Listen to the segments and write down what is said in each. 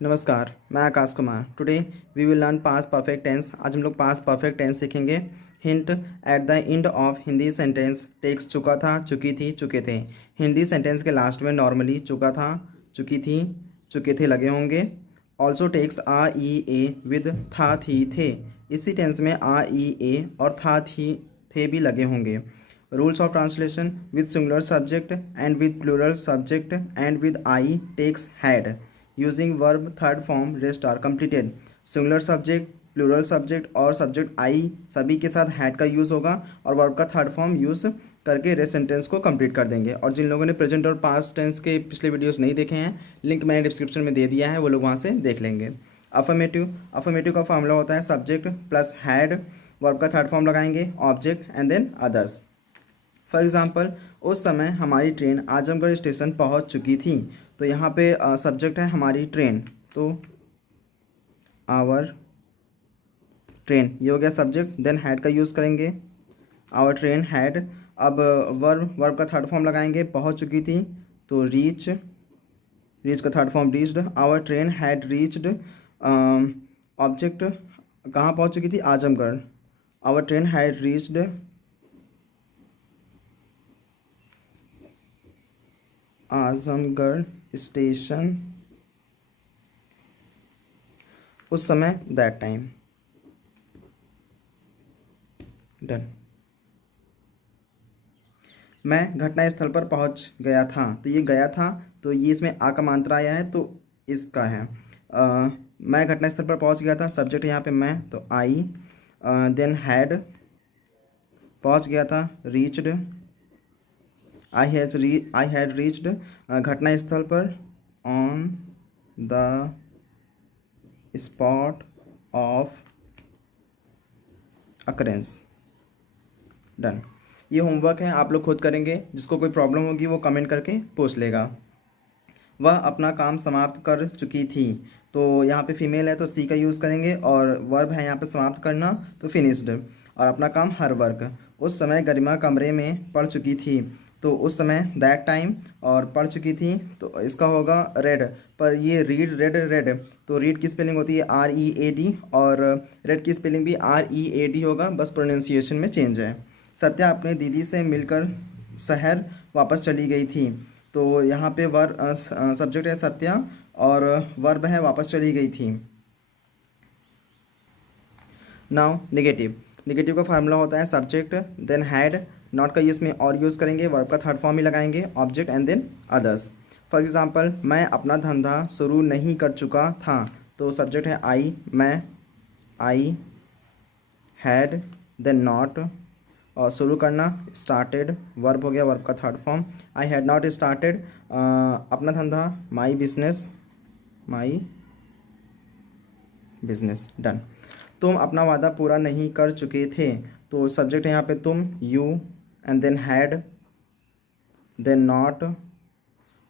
नमस्कार, मैं Aakash Kumar. Today we will learn past perfect tense. आज हम लोग पास्ट परफेक्ट टेंस सीखेंगे। Hint, at the end of Hindi sentence takes चुका था, चुकी थी, चुके थे। हिंदी सेंटेंस के लास्ट में नॉर्मली चुका था, चुकी थी, चुके थे लगे होंगे। ऑल्सो टेक्स आ ई ए विद था थी थे। इसी टेंस में आ ई ए और था थी थे भी लगे होंगे। Rules of translation, with singular subject and with plural subject and with I takes had. Using verb third form rest are completed. Singular subject, plural subject और सब्जेक्ट आई सभी के साथ हैड का यूज़ होगा और वर्ब का third form use करके rest sentence को कंप्लीट कर देंगे। और जिन लोगों ने प्रेजेंट और पास्ट टेंस के पिछले वीडियोस नहीं देखे हैं, लिंक मैंने डिस्क्रिप्शन में दे दिया है, वो लोग वहाँ से देख लेंगे। अफर्मेटिव का फॉर्मूला होता है सब्जेक्ट प्लस हैड, वर्ब का थर्ड फॉर्म लगाएंगे, object and then others. For example, उस समय हमारी ट्रेन आजमगढ़ स्टेशन पहुंच चुकी थी। तो यहाँ पे सब्जेक्ट है हमारी ट्रेन, तो आवर ट्रेन ये हो गया सब्जेक्ट। देन हैड का यूज़ करेंगे, आवर ट्रेन हैड। अब वर्ब का थर्ड फॉर्म लगाएंगे, पहुंच चुकी थी तो रीच का third form reached. Our train had reached. Object कहाँ पहुंच चुकी थी, Azamgarh. Our train had reached Azamgarh station उस समय, दैट टाइम। डन। मैं घटनास्थल पर पहुंच गया था, तो ये गया था, तो ये इसमें आ का मात्रा आया है तो इसका है। मैं घटनास्थल पर पहुंच गया था, सब्जेक्ट यहाँ पे मैं, तो आई। देन हैड, पहुंच गया था, रीच्ड। आई हैड रीच्ड घटनास्थल पर, on the spot of occurrence. Done. ये होमवर्क है, आप लोग खुद करेंगे। जिसको कोई प्रॉब्लम होगी वो कमेंट करके पूछ लेगा। वह अपना काम समाप्त कर चुकी थी, तो यहाँ पे फीमेल है तो सी का यूज़ करेंगे, और वर्ब है यहाँ पे समाप्त करना तो फिनिश्ड, और अपना काम हर वर्क। उस समय गरिमा कमरे में पढ़ चुकी थी, तो उस समय दैट टाइम, और पढ़ चुकी थी तो इसका होगा रेड। पर ये रीड, रेड, तो रीड की स्पेलिंग होती है READ, और रेड की स्पेलिंग भी READ होगा, बस प्रोनाउंसिएशन में चेंज है। सत्या अपने दीदी से मिलकर शहर वापस चली गई थी, तो यहाँ पे सब्जेक्ट है सत्या और वर्ब है वापस चली गई थी। नाउ नेगेटिव का फार्मूला होता है सब्जेक्ट देन हैड, नॉट का यूज़ में और यूज़ करेंगे, वर्ब का थर्ड फॉर्म ही लगाएंगे, object and then others. For example, मैं अपना धंधा शुरू नहीं कर चुका था, तो सब्जेक्ट है आई, मैं, आई हैड, देन नॉट, और शुरू करना स्टार्टेड, वर्ब हो गया, वर्ब का third form. I had not started अपना धंधा, माई बिजनेस, डन। तुम अपना वादा पूरा नहीं कर चुके थे, तो सब्जेक्ट है यहाँ पे तुम, you, and then had, then not,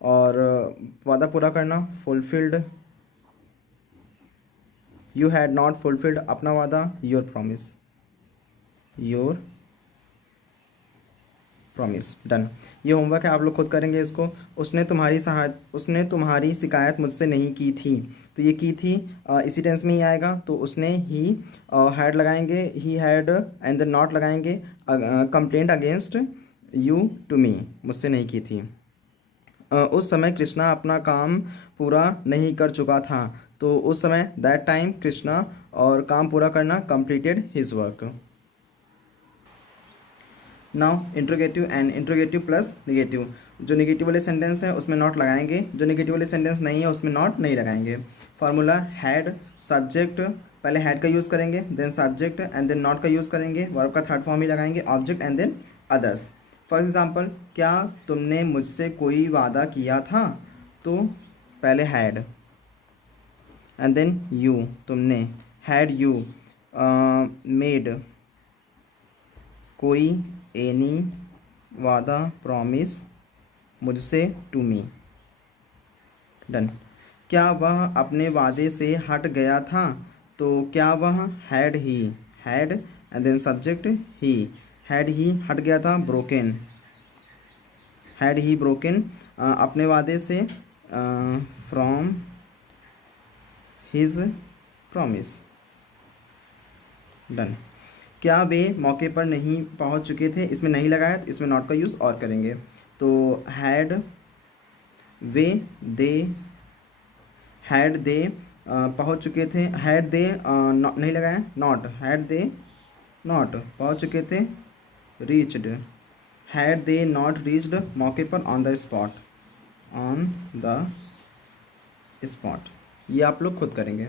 और वादा पूरा करना fulfilled. You had not fulfilled अपना वादा, योर प्रॉमिस। डन। ये होमवर्क है, आप लोग खुद करेंगे इसको। उसने तुम्हारी शिकायत मुझसे नहीं की थी, तो ये की थी इसी टेंस में ही आएगा, तो उसने ही हैड लगाएंगे, he had and then not लगाएंगे। Complaint against you to me, मुझसे नहीं की थी। उस समय कृष्णा अपना काम पूरा नहीं कर चुका था, तो उस समय दैट टाइम कृष्णा, और काम पूरा करना completed his work. Now interrogative and interrogative plus negative. जो निगेटिव वाले सेंटेंस है उसमें नॉट लगाएंगे, जो निगेटिव वाले सेंटेंस नहीं है उसमें नॉट नहीं लगाएंगे। फार्मूला हैड, सब्जेक्ट पहले हैड का यूज़ करेंगे, then subject and then not का यूज़ करेंगे, वर्ब का थर्ड फॉर्म ही लगाएंगे, object and then others. For example, क्या तुमने मुझसे कोई वादा किया था, तो पहले हैड एंड देन यू, तुमने, हैड यू मेड कोई एनी वादा प्रॉमिस मुझसे टू मी। डन। क्या वह अपने वादे से हट गया था, तो क्या वह हैड एंड देन सब्जेक्ट ही, हैड ही हट गया था, ब्रोकन, हैड ही ब्रोकन अपने वादे से, फ्रॉम हिज प्रॉमिस। डन। क्या वे मौके पर नहीं पहुंच चुके थे, इसमें नहीं लगाया तो इसमें नॉट का यूज़ और करेंगे। तो had way they, had they पहुंच चुके थे, हैड दे नहीं लगाया, नॉट, हैड दे नॉट पहुंच चुके थे, reached, had they not reached मौके पर, on the spot, on the spot. ये आप लोग खुद करेंगे।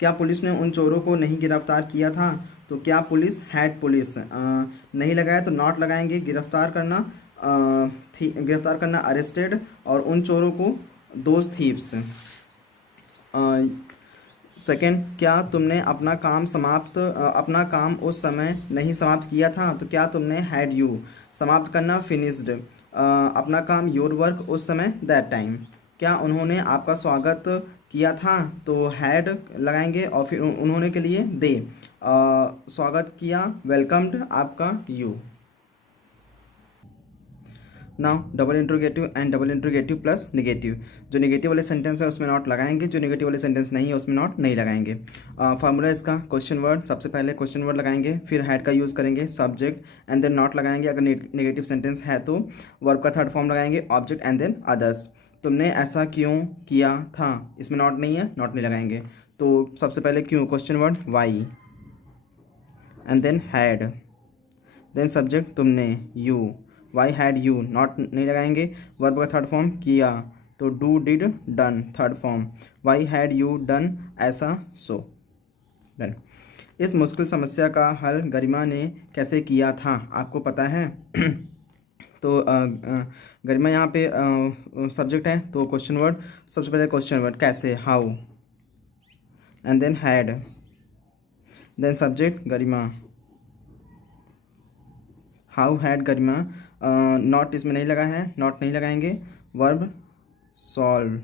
क्या पुलिस ने उन चोरों को नहीं गिरफ्तार किया था, तो क्या पुलिस, हैड पुलिस नहीं लगाया तो नॉट लगाएंगे, गिरफ्तार करना गिरफ्तार करना अरेस्टेड, और उन चोरों को दोज थीव्स। सेकेंड, क्या तुमने अपना काम उस समय नहीं समाप्त किया था, तो क्या तुमने, हैड यू समाप्त करना फिनिश्ड अपना काम, योर वर्क उस समय, दैट टाइम। क्या उन्होंने आपका स्वागत किया था, तो हैड लगाएंगे, और फिर उन्होंने के लिए दे स्वागत किया, वेलकम्ड आपका, you. Now double interrogative and double interrogative plus negative. जो नेगेटिव वाले सेंटेंस है उसमें नॉट लगाएंगे, जो नेगेटिव वाले सेंटेंस नहीं है उसमें नॉट नहीं लगाएंगे। फार्मूला इसका, क्वेश्चन वर्ड, सबसे पहले क्वेश्चन वर्ड लगाएंगे, फिर हैड का यूज़ करेंगे, सब्जेक्ट एंड देन नॉट लगाएंगे, अगर नेगेटिव सेंटेंस है तो वर्ब का थर्ड फॉर्म लगाएंगे, ऑब्जेक्ट एंड देन अदर्स। तुमने ऐसा क्यों किया था, इसमें नॉट नहीं है, नॉट नहीं लगाएंगे। तो सबसे पहले क्यों, question word why, and then had, then subject तुमने, you, why had you, not नहीं लगाएंगे, वर्ब का थर्ड फॉर्म किया, तो do, did, done, third form, why had you done, ऐसा, सो, डन। इस मुश्किल समस्या का हल गरिमा ने कैसे किया था, आपको पता है। तो गरिमा यहाँ पे सब्जेक्ट है, तो क्वेश्चन वर्ड, सबसे पहले क्वेश्चन वर्ड कैसे, how, and then had, then subject Garima, how had Garima, not इसमें नहीं लगा है, नॉट नहीं लगाएंगे, verb solve,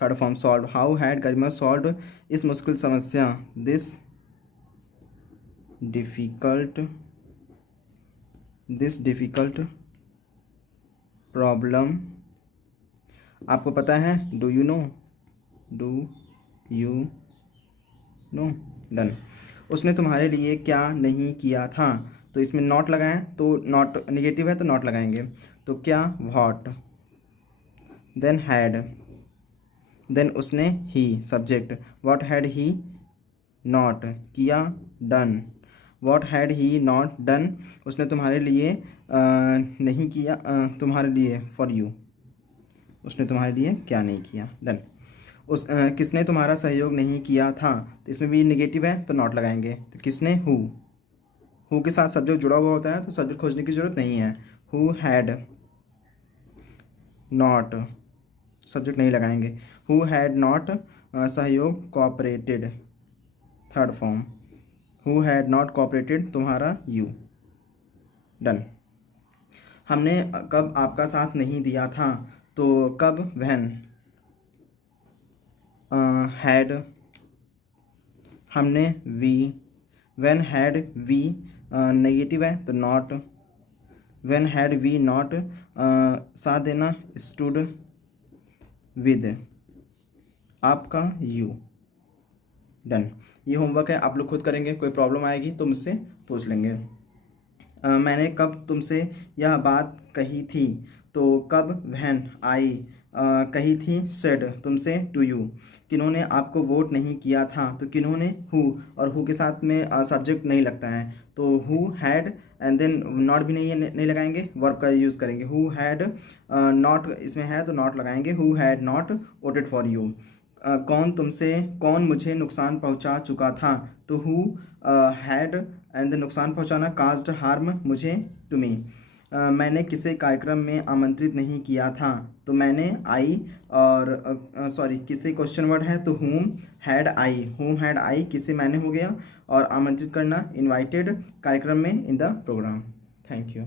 third form solve, how had Garima solve इस मुश्किल समस्या, दिस डिफ़िकल्ट प्रॉब्लम। आपको पता है, डू यू नो, डन। उसने तुम्हारे लिए क्या नहीं किया था, तो इसमें नॉट लगाएं, तो नॉट नेगेटिव है तो नॉट लगाएंगे, तो क्या, व्हाट, देन हैड, देन उसने, he, subject, what had he not किया, done, what had he not done, उसने तुम्हारे लिए नहीं किया, तुम्हारे लिए, फॉर यू, उसने तुम्हारे लिए क्या नहीं किया, डन। किसने तुम्हारा सहयोग नहीं किया था, तो इसमें भी नेगेटिव है तो नॉट लगाएंगे, तो किसने, हु के साथ सब्जेक्ट जुड़ा हुआ होता है तो सब्जेक्ट खोजने की जरूरत नहीं है, हु हैड नॉट, सब्जेक्ट नहीं लगाएंगे, हु हैड नॉट सहयोग, cooperated, third form, who had not cooperated तुम्हारा, यू, डन। हमने कब आपका साथ नहीं दिया था, तो कब, व्हेन, हैड, हमने, we, when had we negative है तो not, when had we not साथ देना, स्टूड विद आपका, यू, डन। ये होमवर्क है, आप लोग खुद करेंगे, कोई प्रॉब्लम आएगी तो मुझसे पूछ लेंगे। मैंने कब तुमसे यह बात कही थी, तो कब, व्हेन आई कही थी, सेड तुमसे, टू यू। किन्होंने आपको वोट नहीं किया था, तो किन्होंने, हु, और हु के साथ में सब्जेक्ट नहीं लगता है, तो who had, and then not भी नहीं लगाएंगे, वर्ब का यूज़ करेंगे, हु हैड नॉट इसमें है तो नॉट लगाएंगे, who had not voted for you. कौन मुझे नुकसान पहुंचा चुका था, तो हु हैड, एंड देन नुकसान पहुंचाना, काज्ड हार्म मुझे, टू मी। मैंने किसे कार्यक्रम में आमंत्रित नहीं किया था, तो मैंने, आई, और सॉरी किसे क्वेश्चन वर्ड है तो हुम हैड आई, किसे मैंने हो गया, और आमंत्रित करना, इनवाइटेड कार्यक्रम में, in the program. Thank you.